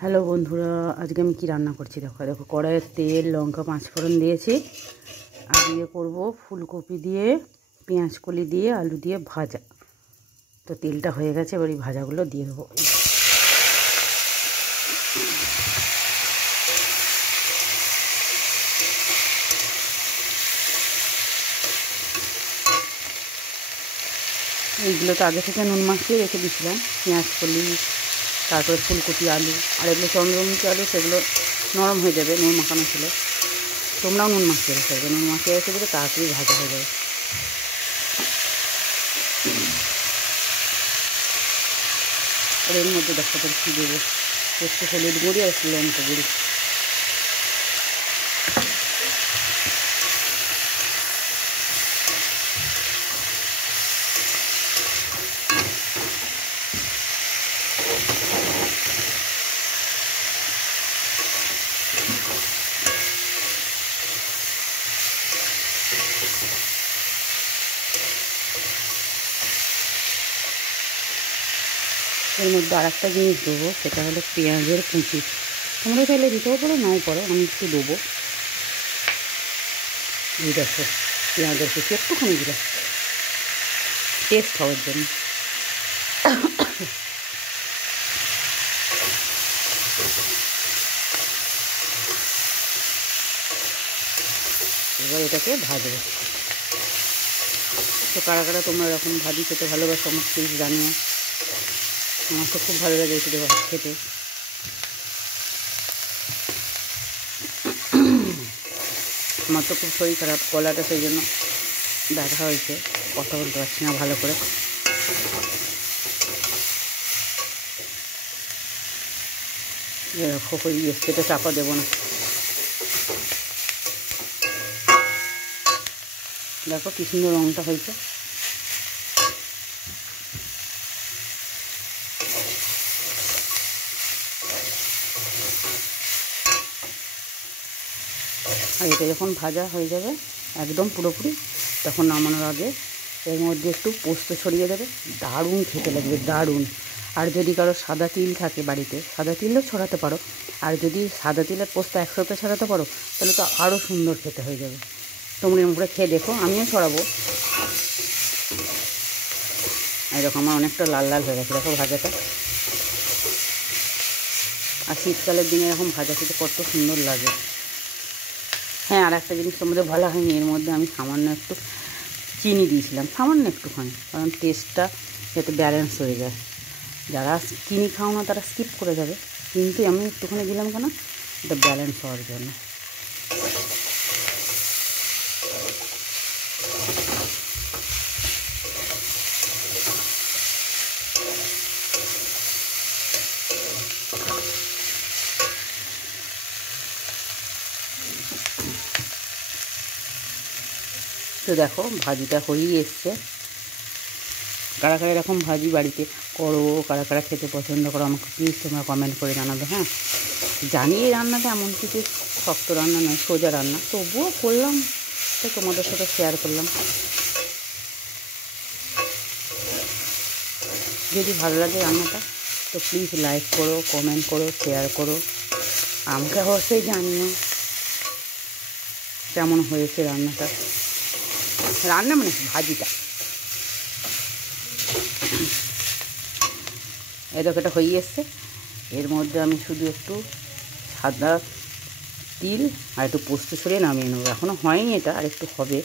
Hello বন্ধুরা, আজকে আমি কি রান্না করছি দেখো দেখো কড়াইয়ে তেল, লঙ্কা, পাঁচফোড়ন দিয়েছি। আর দিয়ে করবো ফুলকপি দিয়ে, পেঁয়াজ কলি দিয়ে, আলু দিয়ে ভাজা। তো তেলটা হয়ে গেছে, এবার এই ভাজাগুলো দিয়ে দেবো। এইগুলো তো আগে থেকে নুন মাখিয়ে রেখে দিয়েছিলাম, পেঁয়াজ কলি, তারপরে ফুলকপি, আলু। আর এগুলো চন্দ্রমুখী আলু, সেগুলো নরম হয়ে যাবে নুন মাখানো ছিল। তোমরাও নুন মাখিয়ে রেখে দেবে, নুন মাখিয়ে রেখে দেবে, তাড়াতাড়ি ভাজা হয়ে যাবে। আর এর মধ্যে দেখো তোর কী দেবো, একটু হলুদ গুঁড়ি আর একটু লঙ্কা গুঁড়ি। এর মধ্যে আর একটা জিনিস দেবো, সেটা হলো পেঁয়াজের কুচি। তোমরা চাইলে দিতেও পারো, নাও পারো, আমি একটু দেবো। এই দেখো পেঁয়াজের কুচি একটুখানি দিলাম, টেস্ট হওয়ার জন্য। এবার এটাকে ভাজবো। তো কারা কারা তোমরা এরকম ভাজি খেতে ভালোবাসো আমার প্লিজ জানিও। আমার তো খুব ভালো লাগে এটি ভাত খেতে। আমার তো খুব শরীর খারাপ, গলাটা সেই জন্য ব্যথা হয়েছে, কথা বলতে পারছি না ভালো করে। এটা চাপা দেবো না। দেখো কি সুন্দর রঙটা হয়েছে। আর এটা যখন ভাজা হয়ে যাবে একদম পুরোপুরি, তখন নামানোর আগে এর মধ্যে একটু পোস্ত ছড়িয়ে দেবে, দারুণ খেতে লাগবে, দারুণ। আর যদি কারো সাদা তিল থাকে বাড়িতে, সাদা তিলও ছড়াতে পারো। আর যদি সাদা তিলের পোস্ত একসাথে ছড়াতে পারো, তাহলে তো আরও সুন্দর খেতে হয়ে যাবে। তোমরা এরকম করে খেয়ে দেখো, আমিও ছড়াবো। এরকম আমার অনেকটা লাল লাল হয়ে গেছে দেখো ভাজাটা। আর শীতকালের দিনে এরকম ভাজা খেতে কত সুন্দর লাগে। হ্যাঁ, আর একটা জিনিস তোমাদের বলা হয়নি, এর মধ্যে আমি সামান্য একটু চিনি দিয়েছিলাম, সামান্য একটুখানি, কারণ টেস্টটা যাতে ব্যালেন্স হয়ে যায়। যারা চিনি খাও না তারা স্কিপ করে যাবে, কিন্তু আমি একটুখানি দিলাম কেন, এটা ব্যালেন্স হওয়ার জন্য। তো দেখো ভাজিটা হয়েই এসছে। কারা কারা এরকম ভাজি বাড়িতে করো, কারা কারা খেতে পছন্দ করো, আমাকে প্লিজ তোমরা কমেন্ট করে জানাবে। হ্যাঁ, জানি এই রান্নাটা এমন কিছু শক্ত রান্না নয়, সোজা রান্না, তবুও করলাম, তো তোমাদের সাথে শেয়ার করলাম। যদি ভালো লাগে রান্নাটা তো প্লিজ লাইক করো, কমেন্ট করো, শেয়ার করো। আমাকে অবশ্যই জানিও কেমন হয়েছে রান্নাটা। রান্না মানে ভাজিটা। এই দেখো এটা হয়ে এসছে। এর মধ্যে আমি শুধু একটু সাদা তিল আর একটু পোস্ত ছড়িয়ে নামিয়ে নেবো। এখনও হয়নি এটা, আর একটু হবে।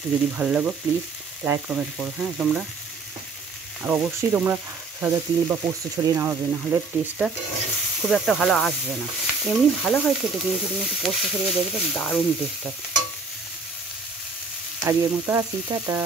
তো যদি ভালো লাগো প্লিজ লাইক কমেন্ট করো। হ্যাঁ তোমরা, আর অবশ্যই তোমরা সাদা তিল বা পোস্ত ছড়িয়ে নামাবে, নাহলে টেস্টটা খুব একটা ভালো আসবে না। এমনি ভালো হয় খেতে, কিন্তু তুমি একটু পোস্ত ছড়িয়ে দেখবে, দারুণ টেস্টটা। আর এর মতো আসি, টাটা।